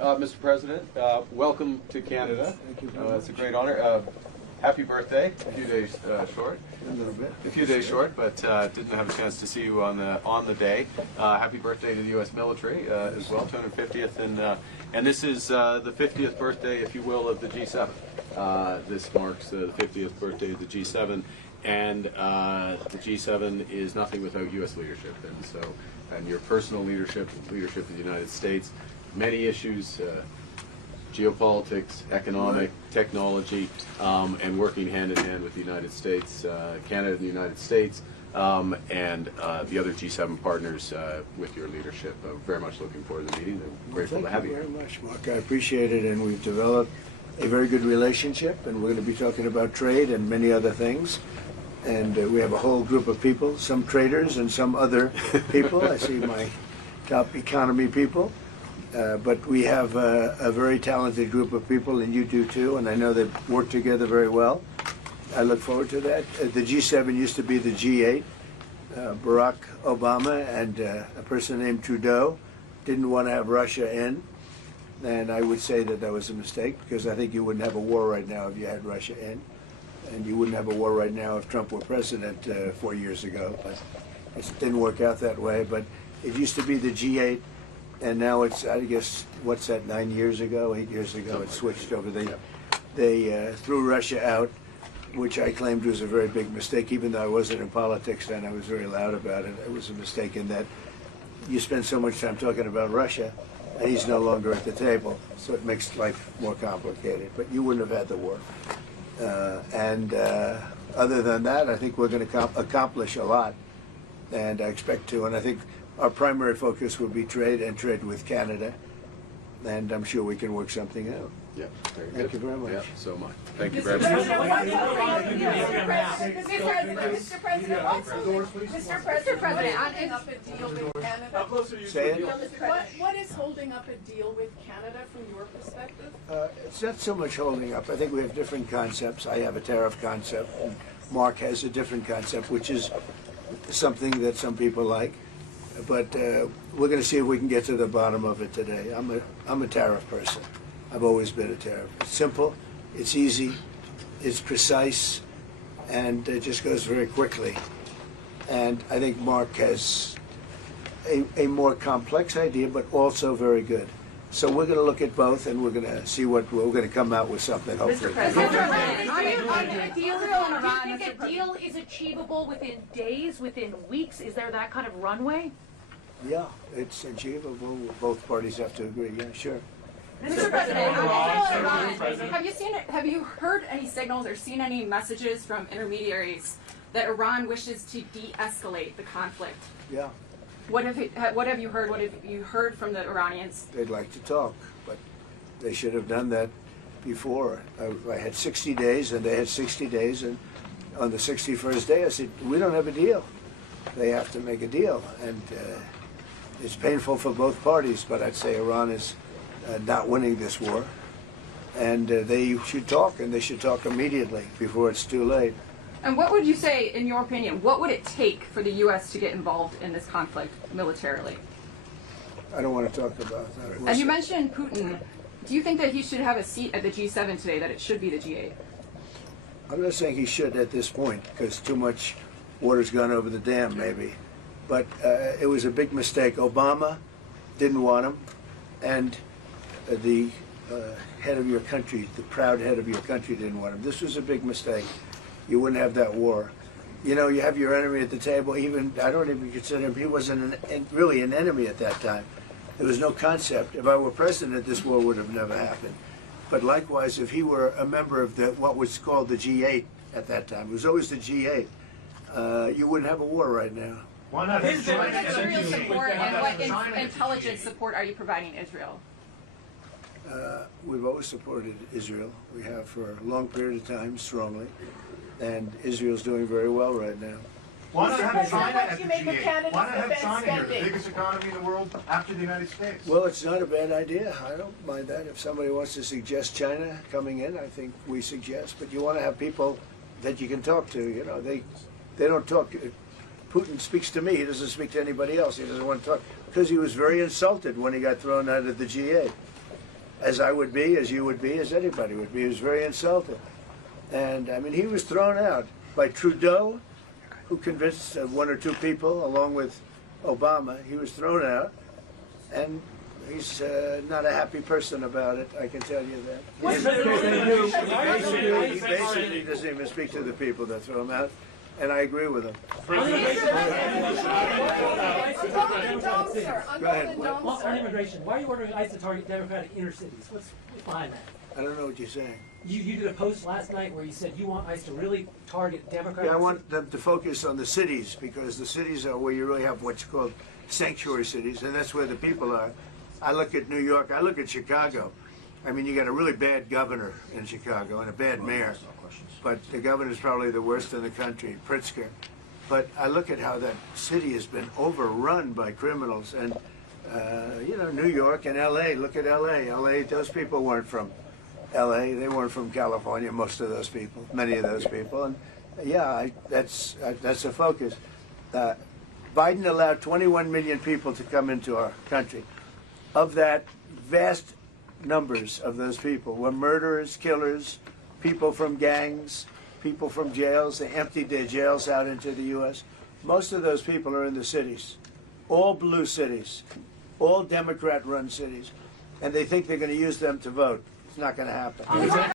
Mr. President, welcome to Canada. Thank you. It's a great honor. Happy birthday. A few days short. A little bit. A few days short, but didn't have a chance to see you on the day. Happy birthday to the U.S. military as well, 250th, and this is the 50th birthday, if you will, of the G7. This marks the 50th birthday of the G7, and the G7 is nothing without U.S. leadership, and your personal leadership of the United States. Many issues, geopolitics, economic, technology, and working hand in hand with the United States, Canada and the United States, and the other G7 partners with your leadership. I'm very much looking forward to the meeting. I'm grateful to have you. Thank you very much, Mark. I appreciate it, and we've developed a very good relationship, and we're going to be talking about trade and many other things. And we have a whole group of people, some traders and some other people. I see my top economy people. But we have a very talented group of people, and you do too, and I know they work together very well. I look forward to that. The G7 used to be the G8. Barack Obama and a person named Trudeau didn't want to have Russia in, and I would say that that was a mistake, because I think you wouldn't have a war right now if you had Russia in, and you wouldn't have a war right now if Trump were president 4 years ago. But it didn't work out that way. But it used to be the G8. And now it's, I guess, what's that, 9 years ago, 8 years ago, it switched over. They threw Russia out, which I claimed was a very big mistake. Even though I wasn't in politics then, I was very loud about it. It was a mistake in that you spend so much time talking about Russia, and he's no longer at the table, so it makes life more complicated. But you wouldn't have had the war. Other than that, I think we're going to accomplish a lot, and I expect to, and I think our primary focus will be trade and trade with Canada, and I'm sure we can work something out. Yeah, very good. Thank you very much. Yeah, so much. Thank you very much. Mr. President, holding up a deal with Canada? Say it. What is holding up a deal with Canada from your perspective? It's not so much holding up. I think we have different concepts. I have a tariff concept, and Mark has a different concept, which is something that some people like. But we're going to see if we can get to the bottom of it today. I'm a tariff person. I've always been a tariff. It's simple, it's easy, it's precise, and it just goes very quickly. And I think Mark has a more complex idea, but also very good. So we're going to look at both, and we're going to see what we're going to come out with something. Hopefully. Mr. President, do you think a deal is achievable within days, within weeks? Is there that kind of runway? Yeah, it's achievable. Both parties have to agree. Yeah, sure. Mr. President, have you heard any signals or seen any messages from intermediaries that Iran wishes to de-escalate the conflict? Yeah. What have you heard? What have you heard from the Iranians? They'd like to talk, but they should have done that before. I had 60 days, and they had 60 days, and on the 61st day, I said, we don't have a deal. They have to make a deal, and it's painful for both parties, but I'd say Iran is not winning this war, and they should talk, and they should talk immediately before it's too late. And what would you say, in your opinion, what would it take for the U.S. to get involved in this conflict militarily? I don't want to talk about that. And you mentioned Putin. Do you think that he should have a seat at the G7 today, that it should be the G8? I'm not saying he should at this point, because too much water's gone over the dam, maybe. But it was a big mistake. Obama didn't want him, and the head of your country, the proud head of your country, didn't want him. This was a big mistake. You wouldn't have that war. You know, you have your enemy at the table. Even I don't even consider him. He wasn't really an enemy at that time. There was no concept. If I were president, this war would have never happened. But likewise, if he were a member of what was called the G8 at that time, it was always the G8. You wouldn't have a war right now. Why not? What Israel support and what intelligence support are you providing Israel? We've always supported Israel. We have for a long period of time, strongly. And Israel's doing very well right now. Why not have China at the G8? Why not have China here, the biggest economy in the world after the United States? Well, it's not a bad idea. I don't mind that. If somebody wants to suggest China coming in, I think we suggest. But you want to have people that you can talk to. You know, they don't talk. Putin speaks to me. He doesn't speak to anybody else. He doesn't want to talk because he was very insulted when he got thrown out of the G8. as I would be, as you would be, as anybody would be. He was very insulted. And I mean, he was thrown out by Trudeau, who convinced one or two people, along with Obama. He was thrown out, and he's not a happy person about it, I can tell you that. He basically doesn't even speak to the people that throw him out, and I agree with him. Well, on immigration, why are you ordering ICE to target Democratic inner cities? What's behind that? I don't know what you're saying. You did a post last night where you said you want ICE to really target Democratic. Yeah, I want them to focus on the cities, because the cities are where you really have what's called sanctuary cities, and that's where the people are. I look at New York, I look at Chicago. I mean, you got a really bad governor in Chicago and a bad mayor, but the governor's probably the worst in the country, Pritzker. But I look at how that city has been overrun by criminals, and you know, New York and L.A. Look at L.A. L.A. Those people weren't from L.A. They weren't from California. Most of those people, many of those people, and yeah, that's the focus. Biden allowed 21 million people to come into our country. Of that, vast numbers of those people were murderers, killers, people from gangs, people from jails. They emptied their jails out into the U.S. Most of those people are in the cities, all blue cities, all Democrat-run cities, and they think they're going to use them to vote. It's not going to happen.